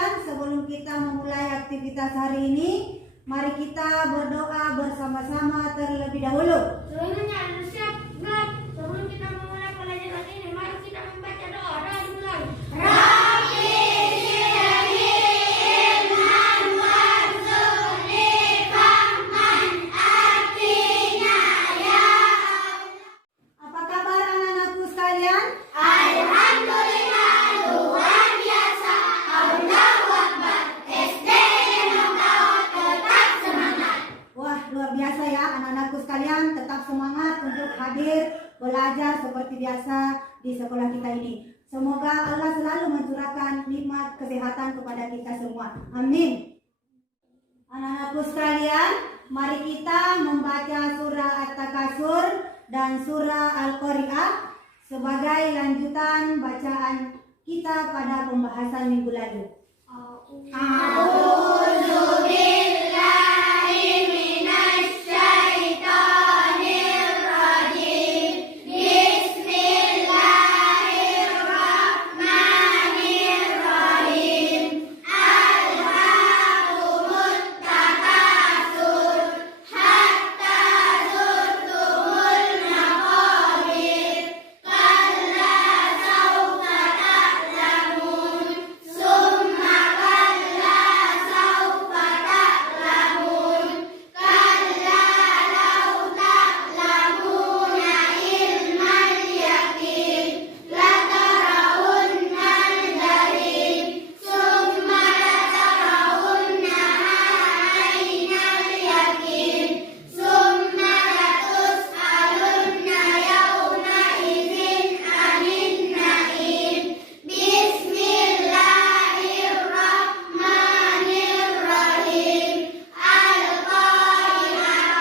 sekalian, sebelum kita memulai aktivitas hari ini, mari kita berdoa bersama-sama terlebih dahulu. Semuanya harus siap, gerak. Sebelum kita memulai pelajaran ini, mari kita membaca doa. Doa dimulai. Apa kabar anak-anakku sekalian? Alhamdulillah, luar biasa. Allahu Akbar. SD Nongkao tetap semangat. Wah, luar biasa ya anak-anakku sekalian, tetap semangat untuk hadir belajar seperti biasa di sekolah kita ini. Semoga Allah selalu mencurahkan nikmat kesehatan kepada kita semua. Amin. Anak-anakku sekalian, mari kita membaca surah At-Takasur dan surah Al-Qari'ah sebagai lanjutan bacaan kita pada pembahasan minggu lalu. A'udzu billahi minasy syaithanir rajim. Bismillahirrahmanirrahim. Alhaakumut takatsur hatta zurtumul maqabir. Kalla sawfa ta'lamun. Summa kalla sawfa ta'lamun. Kalla law ta'lamuna ilmal yaqin. Latarawunnal jahim. Summa latarawunnaha aynal yaqin. Summa latus'alunna yawma idzin 'anil na'im. Bismillahirrahmanirrahim. Al-Qari'ah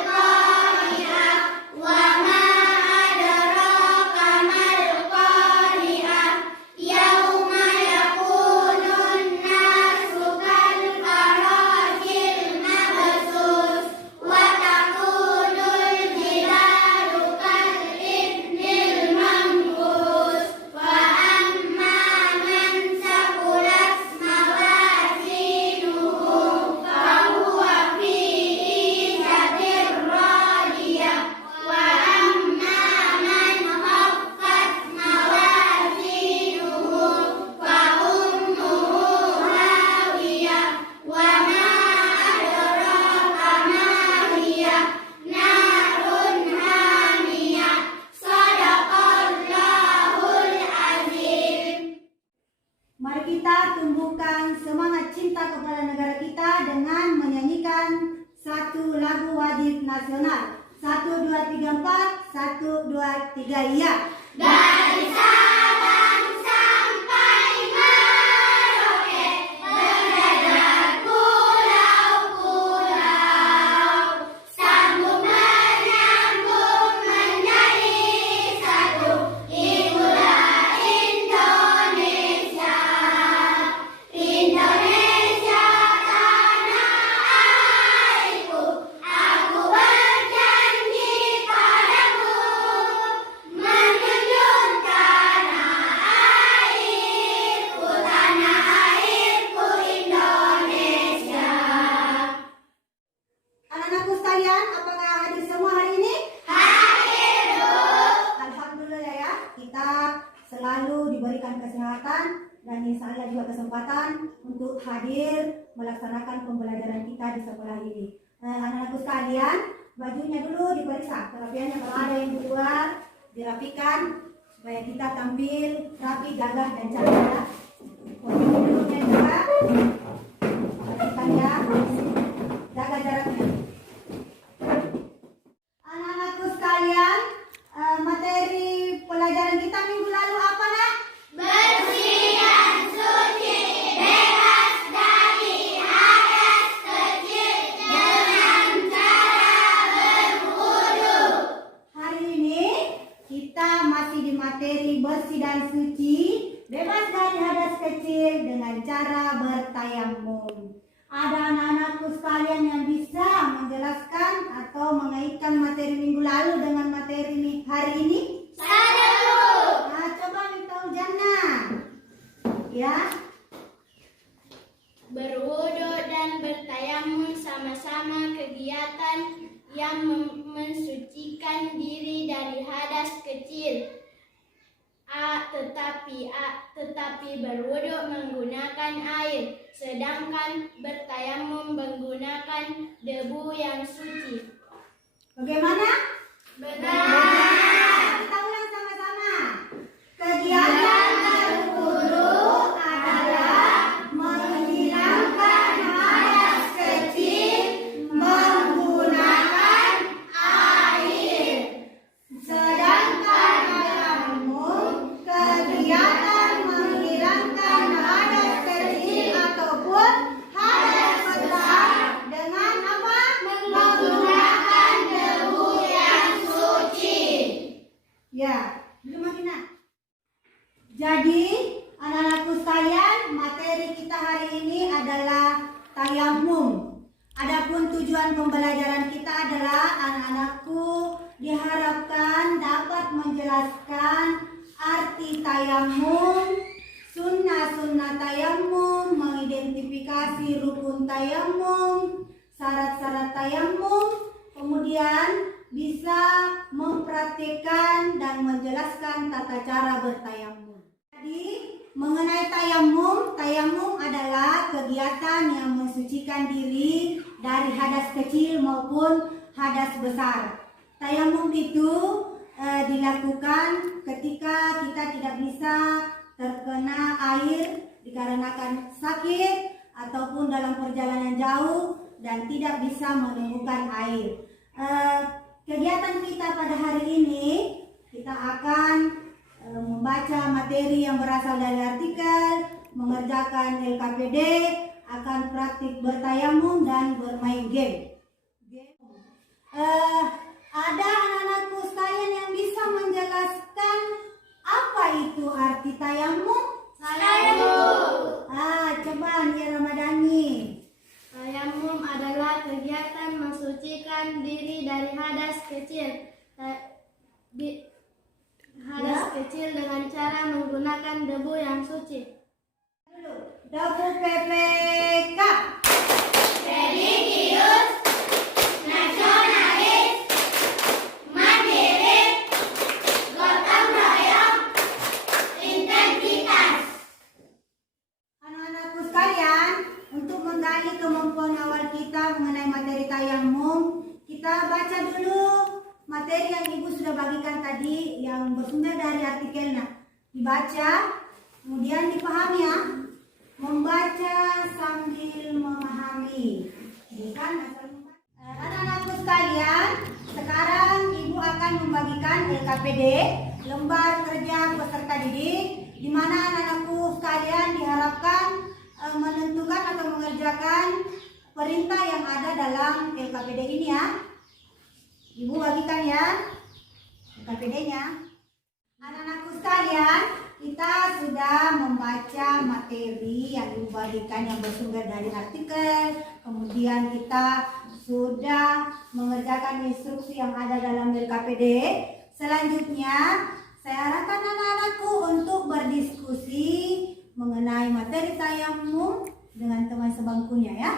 mal-Qari'ah wa ma adraka mal-Qari'ah. Yauma yakunun nasu kal-farashil mabthus wa takunul jibalu kal-ibnil manfus. Wa amma man saqulat mawazinuhu fahuwa fi 'ishatir radiyah. Wa amma man khaffat mawazinuhu fa ummuhu hawiyah. Wa ma adraka ma hiya narun hamiyah. Shadaqallahul azim. Mari kita tumbuhkan semangat cinta kepada negara kita dengan menyanyikan satu lagu wajib nasional. 1, 2, 3, 4. 1, 2, 3, iya. Dari Sabang sampai Merauke, beredar pulau-pulau, sambung menyambung menjadi satu. Itulah Indonesia. Indonesia tanah airku. Aku berjanji padamu menjunjung tanah airku, tanah airku Indonesia. Anak-anakku sekalian, apakah hadir semua hari ini? Hadir, Bu. Alhamdulillah ya, kita selalu diberikan kesehatan dan insya Allah juga kesempatan untuk hadir melaksanakan pembelajaran kita di sekolah ini. Anak-anakku sekalian, bajunya dulu diperiksa, kerapiannya kalau ada yang di luar dirapikan supaya kita tampil rapi, gagah dan cantik. Posisi duduknya juga perhatikan ya, jaga jaraknya. Anak-anakku sekalian, materi pelajaran kita minggu lalu apa nak? Bersih dan suci, bebas dari hadas kecil dengan cara berwudu. Hari ini kita masih di materi bersih dan suci, bebas dari hadas kecil dengan cara bertayamum. Ada anak-anakku sekalian yang bisa menjelaskan atau mengaitkan materi minggu lalu dengan materi hari ini? Saya, Bu. Nah, coba minta ujanna. Ya. bersama-sama kegiatan yang mensucikan diri dari hadas kecil. Tetapi berwudu menggunakan air, sedangkan bertayamum menggunakan debu yang suci. Bagaimana? Benar. Kita ulang sama-sama. Kegiatan berwudu adalah menghilangkan hadas kecil menggunakan air. Sedangkan tayamum kegiatan menghilangkan hadas kecil ataupun hadas besar dengan apa? Menggunakan debu yang suci. Ya, dulu Makina. Jadi, anak-anakku sekalian, materi kita hari ini adalah tayamum. Adapun tujuan pembelajaran kita adalah anak-anakku diharapkan dapat menjelaskan arti tayamum, sunnah-sunnah tayamum, mengidentifikasi rukun tayamum, syarat-syarat tayamum, kemudian bisa mempraktikkan dan menjelaskan tata cara bertayamum. Jadi, mengenai tayamum, tayamum adalah kegiatan yang mensucikan diri dari hadas kecil maupun hadas besar. Tayamum itu dilakukan ketika kita tidak bisa terkena air dikarenakan sakit ataupun dalam perjalanan jauh dan tidak bisa menemukan air. Kegiatan kita pada hari ini, kita akan membaca materi yang berasal dari artikel, mengerjakan LKPD, akan praktik bertayamum dan bermain game. Ada anak-anakku sekalian yang bisa menjelaskan apa itu arti tayamum? Saya Bu. Coba Nia Ramadhani. Tayamum adalah kegiatan mensucikan diri dari hadas kecil. Kecil dengan cara menggunakan debu yang suci. Debu PPK. Religius, nasionalis, mandiri, gotong royong, integritas. Anak-anakku sekalian, untuk menggali kemampuan awal kita mengenai materi tayamum, kita baca dulu materi yang Ibu sudah bagikan tadi yang bersumber dari artikelnya. Dibaca, kemudian dipahami ya. Membaca sambil memahami. Ini kan anak-anakku sekalian, sekarang Ibu akan membagikan LKPD, lembar kerja peserta didik, di mana anak-anakku sekalian diharapkan menentukan atau mengerjakan perintah yang ada dalam LKPD ini ya. Ibu bagikan ya LKPD-nya. Anak-anakku sekalian, kita sudah membaca materi yang Ibu bagikan yang bersumber dari artikel. Kemudian kita sudah mengerjakan instruksi yang ada dalam LKPD. Selanjutnya, saya harapkan anak-anakku untuk berdiskusi mengenai materi tayamum dengan teman sebangkunya ya.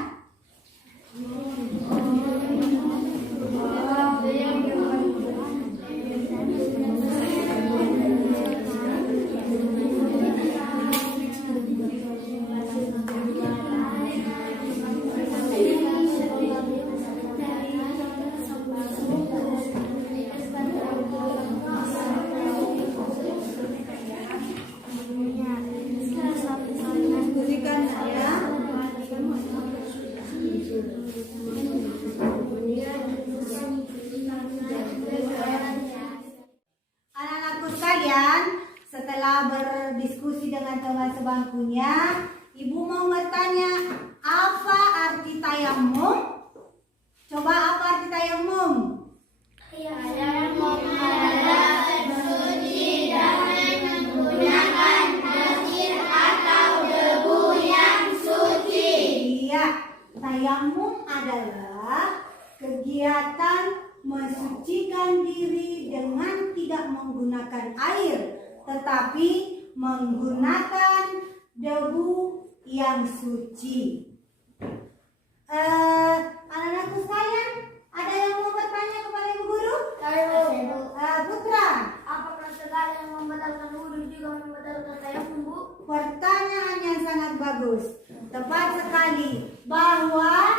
Anak-anakku sekalian, setelah berdiskusi dengan teman sebangkunya, Ibu mau bertanya, apa arti tayamum? Coba apa arti tayamum? Tayamum adalah bersuci dengan menggunakan pasir atau debu yang suci. Iya, tayamum adalah kegiatan mensucikan diri dengan tidak menggunakan air, tetapi menggunakan debu yang suci. pertanyaan yang sangat bagus. Tepat sekali bahwa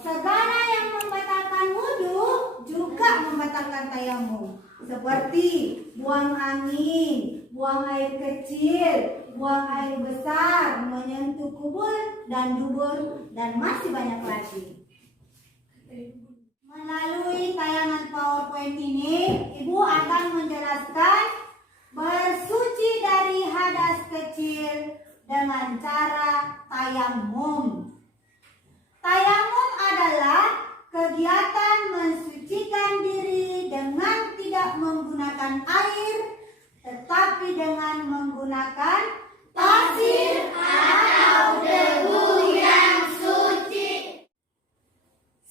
segala yang membatalkan wudhu juga membatalkan tayamum. Seperti buang angin, buang air kecil, buang air besar, menyentuh kubur dan dubur, dan masih banyak lagi. Melalui tayangan PowerPoint ini, Ibu akan menjelaskan bersuci dari hadas kecil dengan cara tayamum. Tayamum adalah kegiatan mensucikan diri dengan tidak menggunakan air, tetapi dengan menggunakan pasir atau debu yang suci.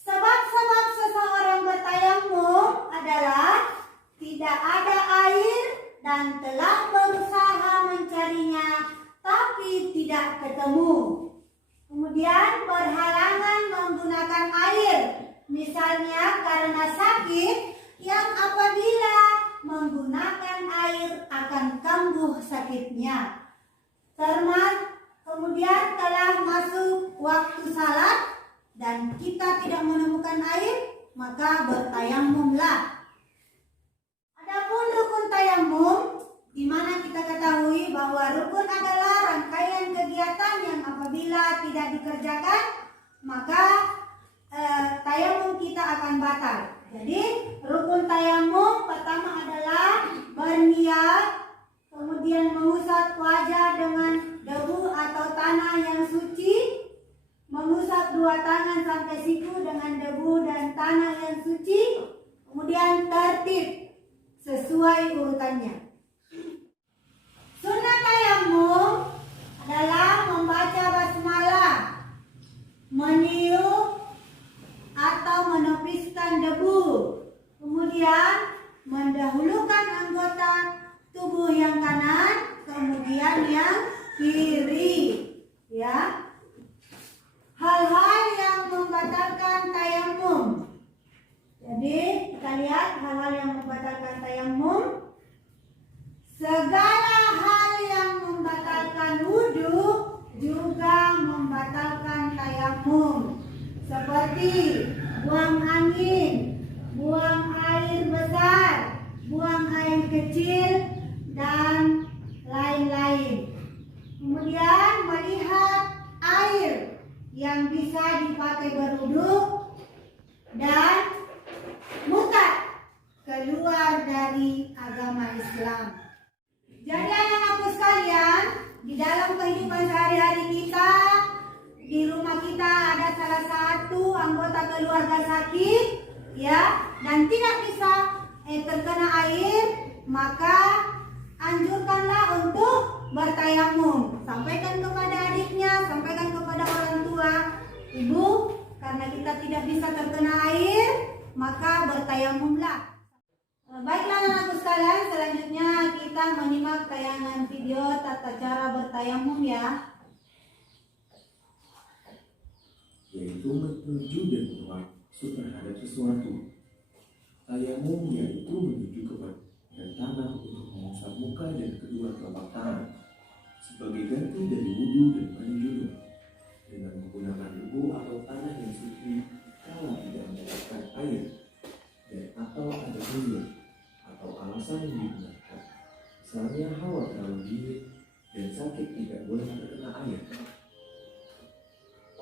Sebab-sebab seseorang bertayamum adalah tidak ada air dan telah berusaha mencarinya, tapi tidak ketemu. Kemudian berhalangan menggunakan air, misalnya karena sakit yang apabila menggunakan air akan kambuh sakitnya. Kemudian telah masuk waktu salat dan kita tidak menemukan air, maka bertayamumlah. Adapun rukun tayamum, di mana kita ketahui bahwa rukun adalah rangkaian kegiatan yang apabila tidak dikerjakan, maka tayamum kita akan batal. Jadi rukun tayamum pertama adalah berniat, kemudian mengusap wajah dengan debu atau tanah yang suci, mengusap dua tangan sampai siku dengan debu dan tanah yang suci, kemudian tertib sesuai urutannya. Sunnah tayamum adalah membaca basmalah, meniup atau menopiskan debu, kemudian mendahulukan anggota tubuh yang kanan, kemudian yang kiri, ya. Hal-hal yang membatalkan tayamum. Jadi kita lihat hal-hal yang membatalkan tayamum. Segala hal yang membatalkan wudhu juga membatalkan tayamum. Seperti buang angin, buang air besar, buang air kecil, dan lain-lain. Kemudian melihat air yang bisa dipakai berwudhu dan murtad keluar dari agama Islam. Jadi anak-anakku sekalian, di dalam kehidupan sehari-hari kita, di rumah kita ada salah satu anggota keluarga sakit, ya, dan tidak bisa terkena air, maka anjurkanlah untuk bertayamum. Sampaikan kepada adiknya, sampaikan kepada orang tua, Ibu, karena kita tidak bisa terkena air, maka bertayamumlah. Baiklah anak-anakku sekalian, selanjutnya kita menyimak tayangan video tata cara bertayamum ya. Yaitu menuju dan bermaksud terhadap sesuatu. Tayamum yaitu menuju kepada tanah untuk mengusap muka dan kedua telapak tangan sebagai ganti dari wudhu dan mandi junub dengan menggunakan debu atau tanah yang suci kalau tidak mendapatkan air dan atau ada uzur atau alasan yang digunakan, misalnya hawa terlalu dingin dan sakit tidak boleh terkena air.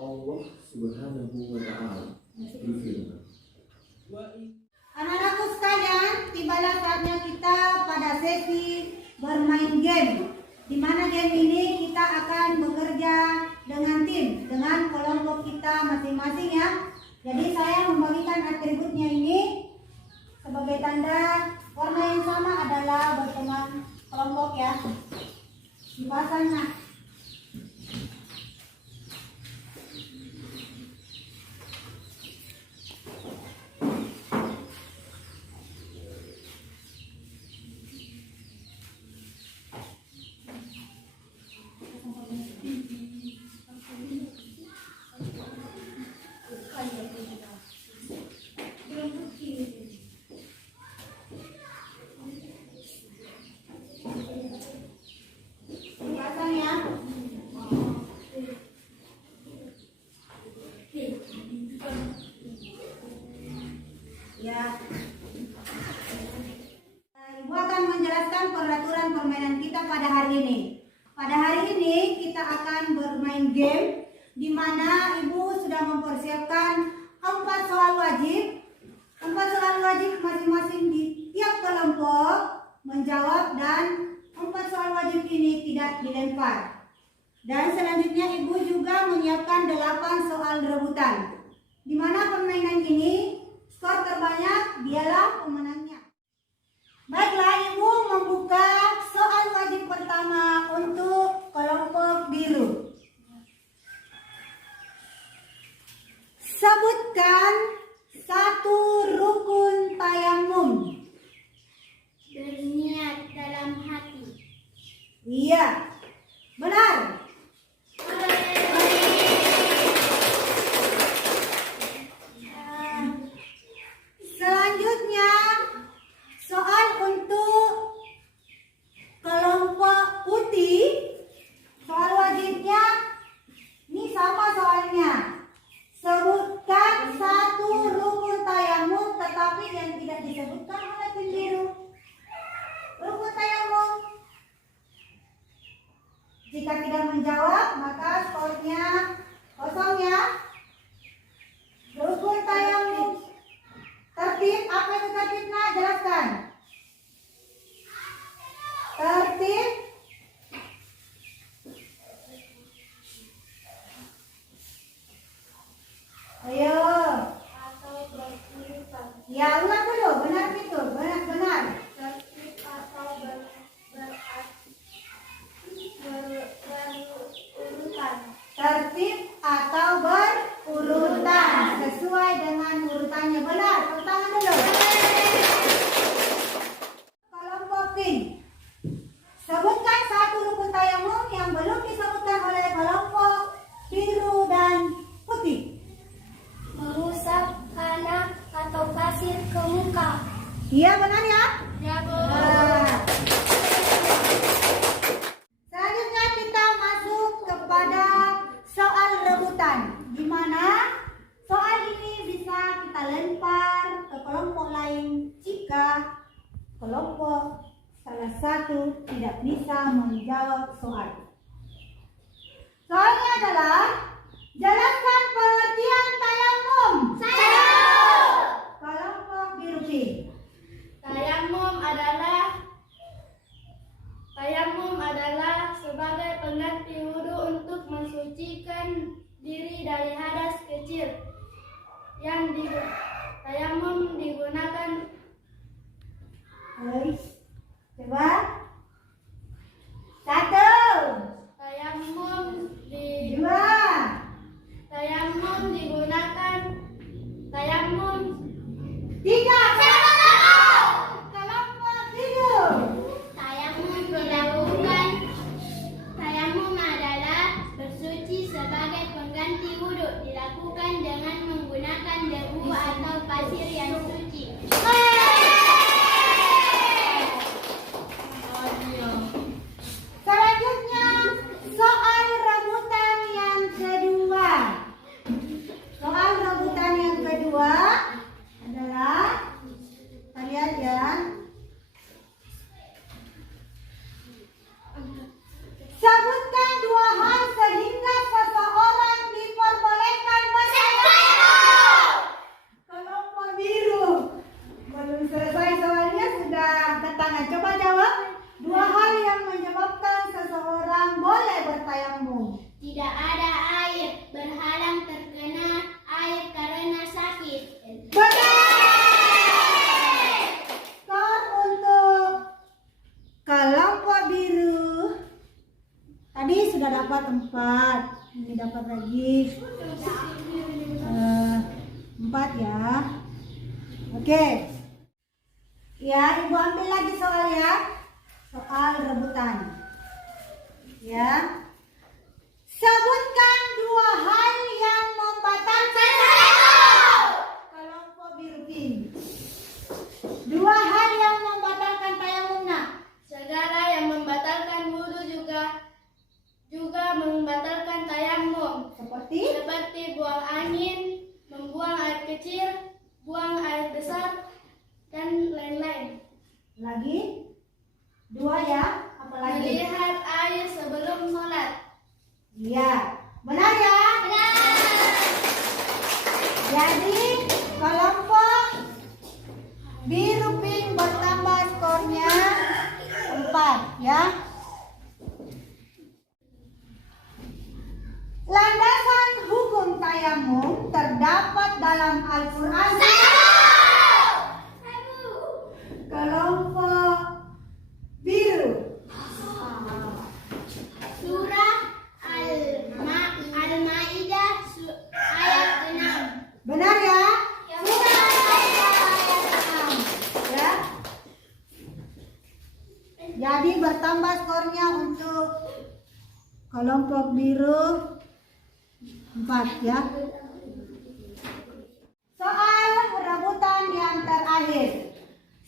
Allah Subhanahu wa Ta'ala berfirman, Anak-anakku sekalian, tibalah saatnya kita pada sesi bermain game, di mana game ini kita akan bekerja dengan tim, dengan kelompok kita masing-masing ya. Jadi saya membagikan atributnya ini sebagai tanda warna yang sama adalah berteman kelompok ya. Dipasangnya. Dipasang ya. bermain game di mana Ibu sudah mempersiapkan 4 soal wajib. 4 soal wajib masing-masing di tiap kelompok menjawab dan 4 soal wajib ini tidak dilempar. Dan selanjutnya Ibu juga menyiapkan 8 soal rebutan. Di mana permainan ini skor terbanyak dialah pemenangnya. Baiklah, Ibu membuka soal wajib pertama untuk kelompok biru. Sebutkan 1 rukun tayamum. Berniat dalam hati. Iya, benar. Selanjutnya soal untuk kelompok putih. Soal wajibnya ini sama soalnya. Sebutkan 1 rukun tayamum tetapi yang tidak disebutkan oleh tim biru. Rukun tayamum. Jika tidak menjawab maka skornya kosong ya. Rukun tayamum. Tertib, apa itu tertibnya? Jelaskan. Tertib. Ayo. Atau berurutan. Ya, ulang dulu. Benar itu. Benar. Tertib atau berurutan. Tertib atau berurutan. Sesuai dengan urutannya. Benar. Tepuk tangan dulu. Kelompok pink. Sebutkan 1 rukun tayamum yang belum disebutkan oleh kelompok biru dan putih. Mengusap tanah atau pasir ke muka. Iya, benar ya? Ya, Bu. Nah. Selanjutnya kita masuk kepada soal rebutan, di mana soal ini bisa kita lempar ke kelompok lain jika kelompok salah satu tidak bisa menjawab soal. Soalnya adalah jelaskan pengertian tayamum. Kelompok biru pink. Tayamum adalah sebagai pengganti wudhu untuk mensucikan diri dari hadas kecil. Tayamum digunakan. Coba. 1, Tayamum 2, digunakan. Tayamum 3. Kelompok biru. Tayamum adalah bersuci sebagai pengganti wudhu, dilakukan dengan menggunakan debu atau pasir yang suci. Selanjutnya soal rebutan yang kedua. Soal rebutan yang kedua adalah, kita lihat ya. Sebutkan 2 hal sehingga seseorang diperbolehkan bertayamum. Kelompok biru. Belum selesai soalnya sudah ketangan. Coba jawab. 2 hal yang menyebabkan seseorang boleh bertayamum. Tidak ada air, berhalang terkena air karena sakit. Benar. Skor untuk kelompok biru. Tadi sudah dapat 4. Ini dapat lagi 4 ya. Oke. Ya, Ibu ambil lagi soal ya. Soal rebutan. Ya. Sebutkan 2 hal yang membatalkan tayamum. Kelompok biru pink. 2 hal yang membatalkan tayamum, nak. Segala yang membatalkan wudhu juga membatalkan tayamum. Seperti buang angin, membuang air kecil, buang air besar, dan lain-lain. Lagi 2 ya, apalagi? Melihat air sebelum sholat. Iya. Benar ya? Benar. Jadi kelompok biru pink bertambah skornya 4 ya. Landasan hukum tayamum terdapat dalam Al-Quran. Kelompok biru. Surah Al-Ma'idah ayat 6. Benar ya? Benar. Ayat 6 ya. Jadi bertambah skornya untuk kelompok biru 4 ya. Soal rebutan yang terakhir.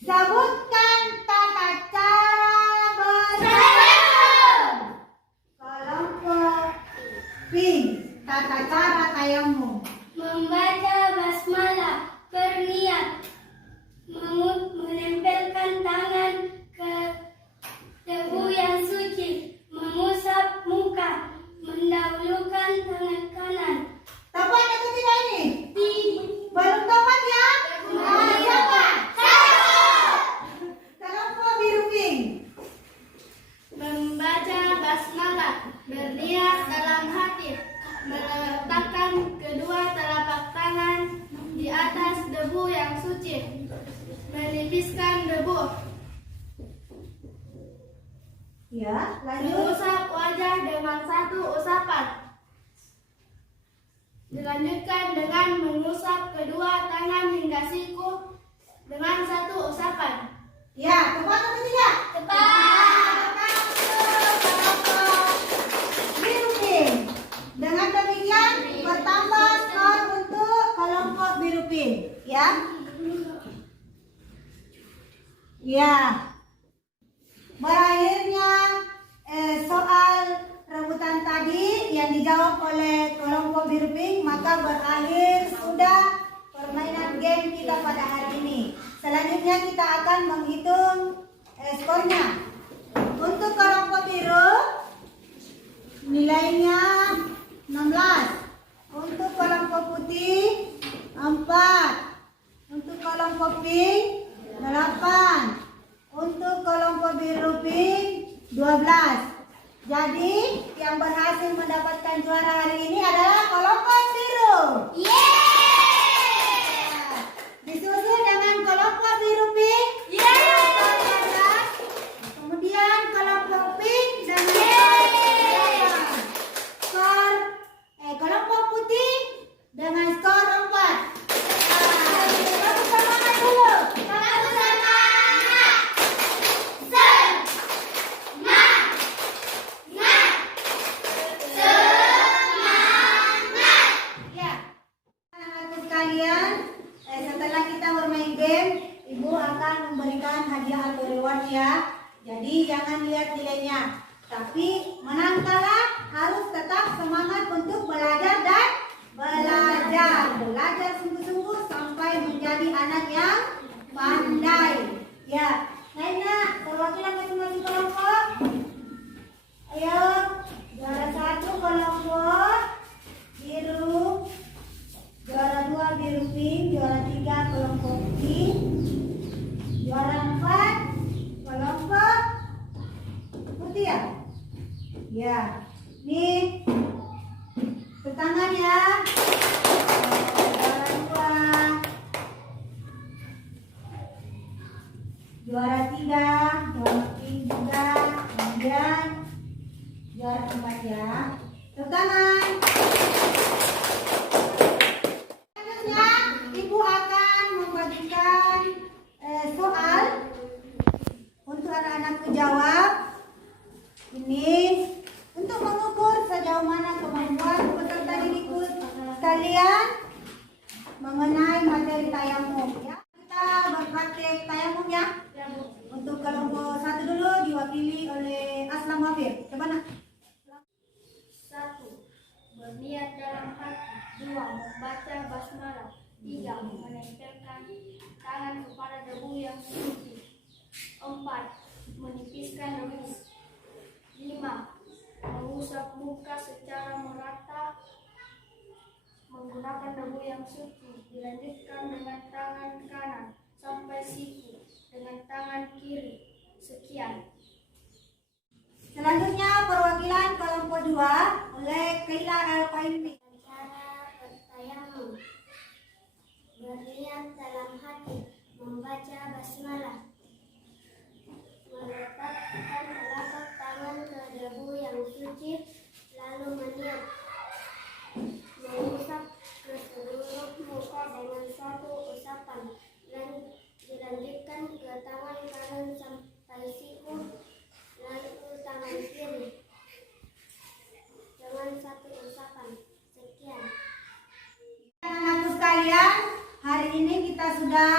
Sebutkan tata cara bertayamum. Kelompok pink, tata cara tayamum. Membaca basmalah, berniat, menempelkan tangan ke debu yang suci, mengusap muka, mendahulukan tangan kanan. Tepat atau tidak ini? Belum tepat ya? Tepat. Kelompok biru pink. Membaca basmalah, berniat dalam hati, meletakkan kedua telapak tangan di atas debu yang suci, menipiskan debu, Ya, lanjut. mengusap wajah dengan satu usapan. Dilanjutkan dengan mengusap kedua tangan hingga siku dengan satu usapan. Ya, tepat atau tidak? Tepat. Kelompok biru pink. Dengan demikian bertambah skor untuk kelompok biru pink, ya. Ya. Berakhirnya soal rebutan tadi yang dijawab oleh kelompok biru pink, maka berakhir sudah permainan game kita pada hari ini. Selanjutnya kita akan menghitung skornya. Untuk kelompok biru nilainya 16. Untuk kelompok putih 4. Untuk kelompok pink 8. Untuk kelompok biru pink 12. Jadi yang berhasil mendapatkan juara hari ini adalah kelompok biru. Disusul dengan kelompok biru pink. Kemudian kelompok pink dengan skor kelompok putih dengan skor 4. Tepuk semangat dulu. Ya, anak-anakku sekalian, setelah kita bermain game, Ibu akan memberikan hadiah atau reward ya. Jadi jangan lihat nilainya, tapi menang kalah harus tetap semangat untuk belajar dan belajar sungguh-sungguh sampai menjadi anak yang pandai. Ya, Naina, perwakilan masing-masing kelompok. Ayo, juara 1 kelompok biru, juara 2 biru pink, juara 3 kelompok pink, juara 4 kelompok putih ya. Ya, nih tangan ya. Juara 2, juara 3, juara pink juga, kemudian juara 4 ya. Tepuk tangan. Selanjutnya, Ibu akan membagikan soal untuk anak-anakku jawab. Ini untuk mengukur sejauh mana kemampuan peserta didikku sekalian mengenai materi tayamum ya. Kita berpraktek tayamum ya. Untuk kelompok 1 dulu diwakili oleh Aslam Wafir. Coba nak. 1. Berniat dalam hati. 2. Membaca basmalah. 3. Menempelkan tangan kepada debu yang suci. 4. Menipiskan debu. 5. Mengusap muka secara merata. menggunakan debu yang suci. Dilanjutkan dengan tangan kanan sampai siku dengan tangan kiri. Sekian. Selanjutnya perwakilan kelompok 2 oleh Kaila Al-Qaimi. Cara bertayamum. Berniat dalam hati, membaca basmalah. Meletakkan telapak tangan ke debu yang suci, lalu meniup. Mengusap ke seluruh muka dengan satu usapan. Dan dilanjutkan ke tangan kanan sampai siku, lalu tangan kiri dengan satu usapan. Sekian. Anak-anakku sekalian, hari ini kita sudah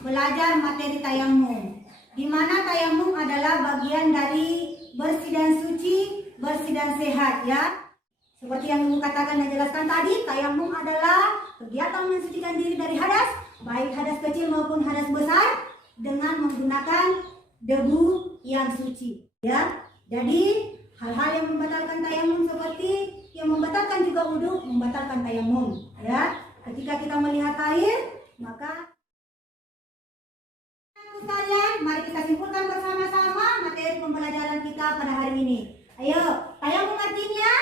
belajar materi tayamum. Di mana tayamum adalah bagian dari bersih dan suci, bersih dan sehat ya. Seperti yang Ibu katakan dan jelaskan tadi, tayamum adalah kegiatan mensucikan diri dari hadas, baik hadas kecil maupun hadas besar, dengan menggunakan debu yang suci ya. Jadi hal-hal yang membatalkan tayamum seperti yang membatalkan juga wudhu, membatalkan tayamum ya. Ketika kita melihat air, maka sekalian, mari kita simpulkan bersama-sama materi pembelajaran kita pada hari ini. Ayo, tayamum artinya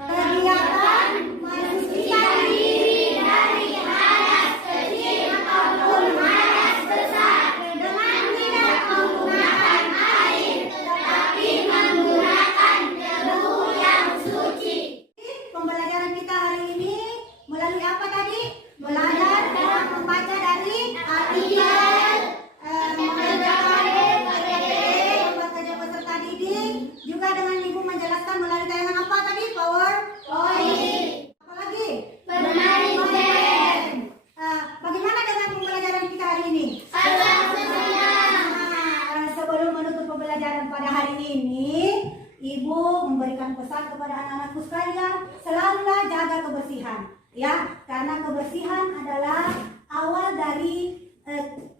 kegiatan mensucikan diri dari hadas kecil maupun hadas besar dengan tidak menggunakan air, tetapi menggunakan debu yang suci. Pembelajaran kita hari ini melalui apa tadi? Belajar dalam membaca dari artikel, kerja peserta didik, juga dengan Ibu menjelaskan melalui tayangan apa tadi? PowerPoint. Apa lagi? Permainan. Bagaimana dengan pembelajaran kita hari ini? Sebelum menutup pembelajaran pada hari ini, Ibu memberikan pesan kepada anak-anakku sekalian, selalulah jaga kebersihan. Ya, karena kebersihan adalah awal dari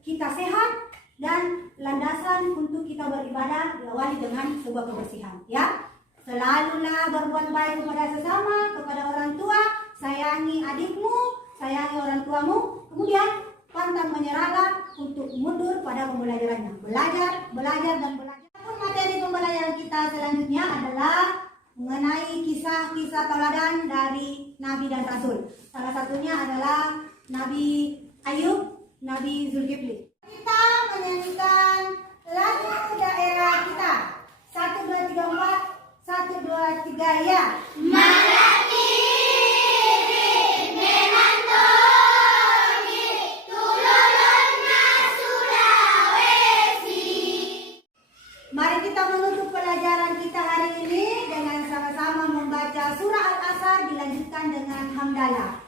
kita sehat dan landasan untuk kita beribadah diawali dengan sebuah kebersihan ya. Selalulah berbuat baik kepada sesama, kepada orang tua, sayangi adikmu, sayangi orang tuamu, kemudian pantang menyerahlah untuk mundur pada pembelajarannya. Belajar, dan belajar. Materi pembelajaran kita selanjutnya adalah mengenai kisah-kisah teladan dari Nabi dan Rasul. Salah satunya adalah Nabi Ayub, Nabi Zulkifli. Kita menyanyikan lagu daerah kita. 1, 2, 3, 4. 1, 2, 3 ya. Mari kita menutup pelajaran kita hari ini dengan sama-sama membaca surah Al-Asr dilanjutkan dengan hamdalah.